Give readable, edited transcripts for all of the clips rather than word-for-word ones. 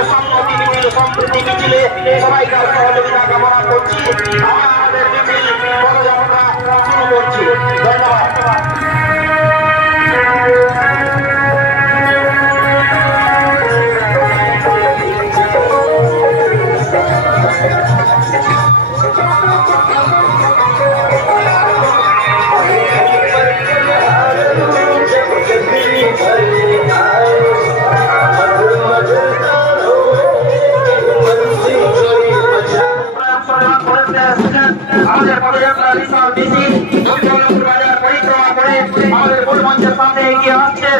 আজকে সম্মতি মিছিল সম্প্রীতি মিছিলে সবাইকার সহযোগিতা কামনা করছি। আমাদের মিছিল পদযাত্রা শুরু করছি। ধন্যবাদ। আমাদের পদযাত্রা বিশাল বেশি বাজার পরিক্রমা করে আমাদের মূল মঞ্চের সামনে এগিয়ে আসছে।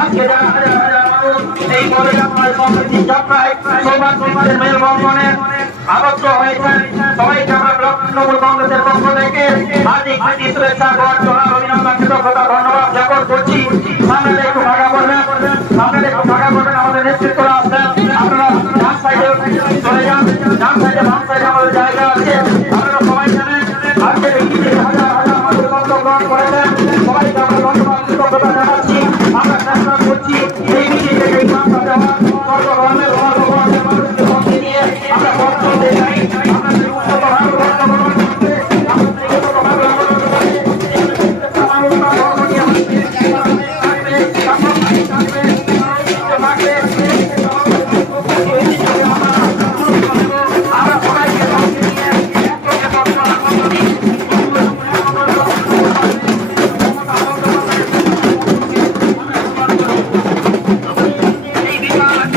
আজকে যারা হাজার হাজার মানুষ এই পদযাত্রায় সমৃদ্ধি যাত্রায় সৌভাগ্যের মেলবন্ধনে আবদ্ধ হয়েছেন, সবাইকে আমরা ব্লক তৃণমূল কংগ্রেসের পক্ষ থেকে হার্দিক হার্দিক শুভেচ্ছা অভিনন্দন কৃতজ্ঞতা ধন্যবাদ জ্ঞাপন করছি। সামনে একটু ভাগা করবেন, আমাদের নেতৃত্বরা আসবেন। আপনারা ডান সাইডে চলে যান, ডান সাইডে বাম সাইডে আমাদের জায়গা আছে। আপনারা সবাই জানেন আজকের এই হাজার হাজার মানুষ অংশগ্রহণ করেছেন, সবাইকে আমরা ধন্যবাদ কৃতজ্ঞতা জানাচ্ছি। আমরা চেষ্টা করছি এই মিছিলে এই বার্তা দেওয়া সর্বধর্মের সর্ববর্ণের মানুষকে সঙ্গে নিয়ে আমরা পথ চলতে চাই। আপনাদের উন্নতভাবে অংশগ্রহণ করতে আমাদের উন্নতভাবে অংশগ্রহণ করতে এই বিশাল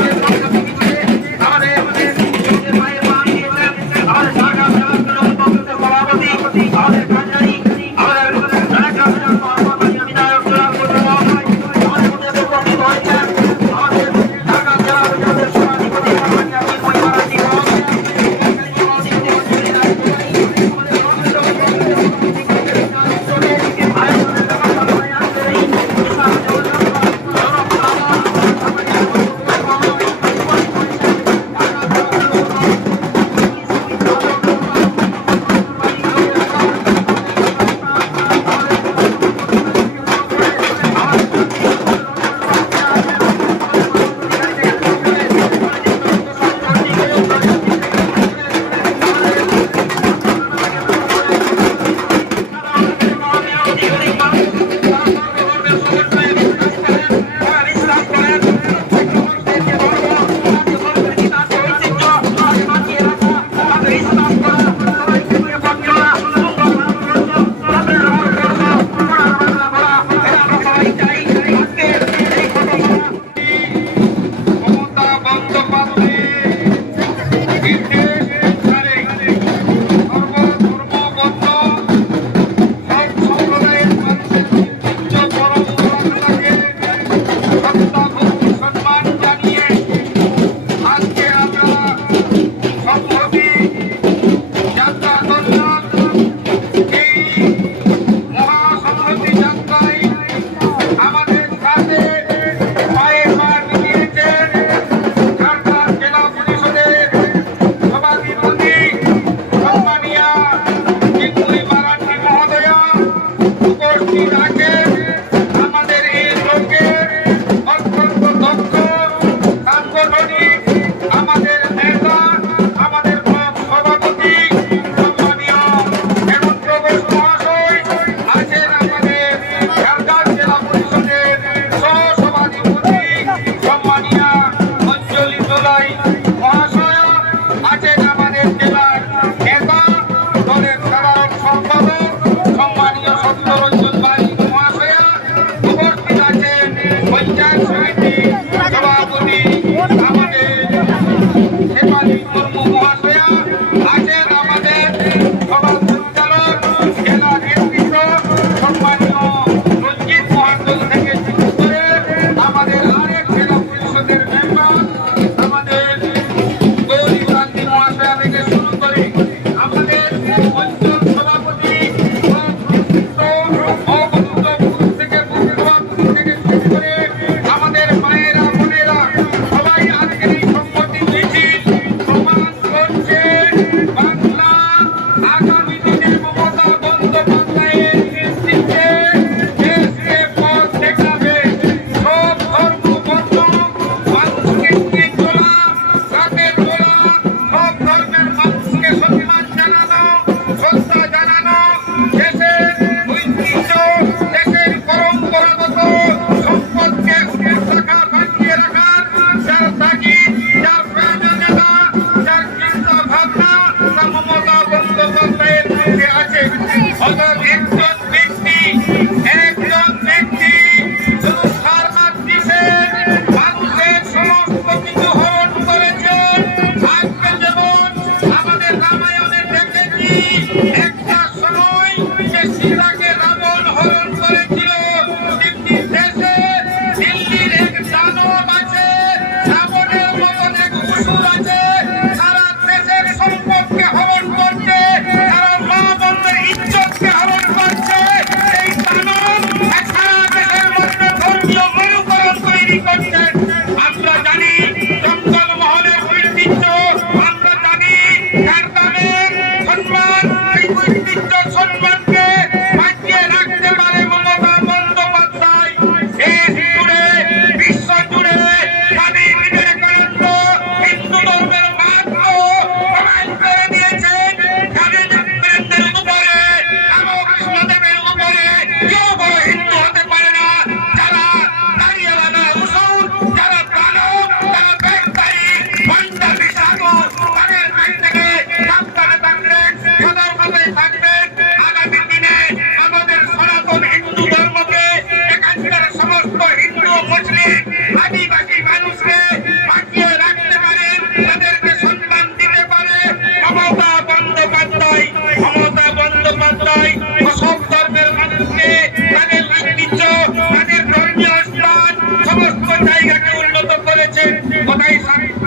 জায়গাকে উন্নত করেছে। কোথায়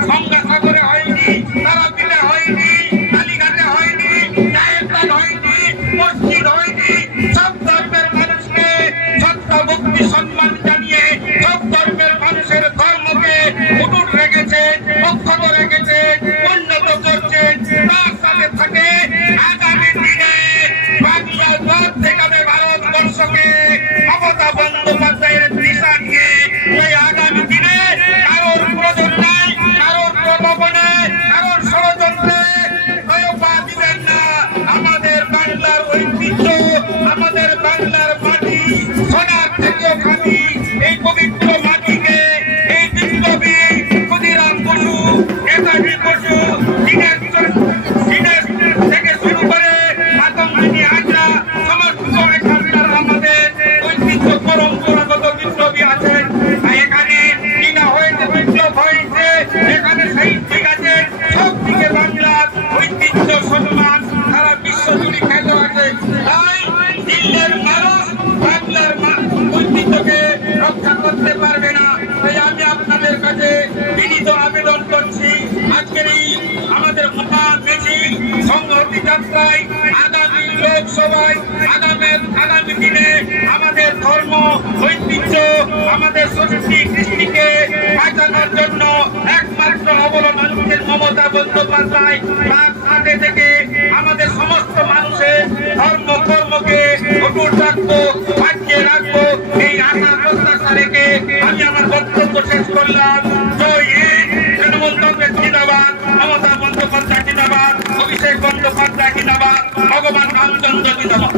গঙ্গাসাগরে হয়নি, তারাপীঠে হয়নি, কালীঘাটে হয়নি, জায়েরবাদ হয়নি, মসজিদ হয়নি। সব ধর্মের মানুষকে শ্রদ্ধা ভক্তি সম্মান জানিয়ে সব ধর্মের মানুষের ধর্মকে অটুট রেখেছে, অক্ষত রেখেছে, উন্নত করছে। তার সাথে থাকে আগামী দিনে বাংলা পথ দেখাবে ভারতবর্ষকে মমতা বন্দ্যোপাধ্যায়ের দিশা নিয়ে। এই আগামী দিনে কারোর প্রয়োজন নাই, কারোর প্রলোভনে, কারোর ষড়যন্ত্রে পা দিবেন না। আমাদের বাংলার ঐতিহ্য, আমাদের বাংলার মাটি সোনার থেকে খাঁটি। এই পবিত্র মাটিকে এই বিপ্লবী ক্ষুদিরাম বসু, নেতাজি বসু, দীনেশ থেকে শুরু করে মাতঙ্গিনী হাজরা সমস্ত এখানকার আমাদের ঐতিহ্য পরম্পরাগত বিপ্লবী আছেন। এখানে কিনা হয়েছে, বিপ্লব হয়েছে, এখানে সাহিত্যিক আছেন। সব দিকে বাংলার ঐতিহ্য সম্মান সারা বিশ্ব জুড়ে খ্যাত আছে। তাই দিল্লির মানুষ বাংলার ঐতিহ্যকে রক্ষা করতে পারবে না। তাই আমি আপনাদের কাছে বিনীত আবেদন করছি, আজকের এই আমাদের মহান মিছিল সংহতি যাত্রায় আগামী লোকসভায় আগামী দিনে আমাদের ধর্ম ঐতিহ্য, আমাদের সংস্কৃতি কৃষ্টিকে বাঁচানোর জন্য একমাত্র অবলম্বন মমতা বন্দ্যোপাধ্যায়। তার সাথে থেকে আমাদের সমস্ত মানুষের ধর্ম কর্মকে অটুট রাখবো, বাঁচিয়ে রাখবো, এই আশা প্রত্যাশা রেখে আমি আমার বক্তব্য শেষ করলাম। জয় হিন্দ। তৃণমূল কংগ্রেস জিন্দাবাদ, মমতা বন্দ্যোপাধ্যায় জিন্দাবাদ, অভিষেক বন্দ্যোপাধ্যায় জিন্দাবাদ, ভগবান রামচন্দ্র জিন্দাবাদ।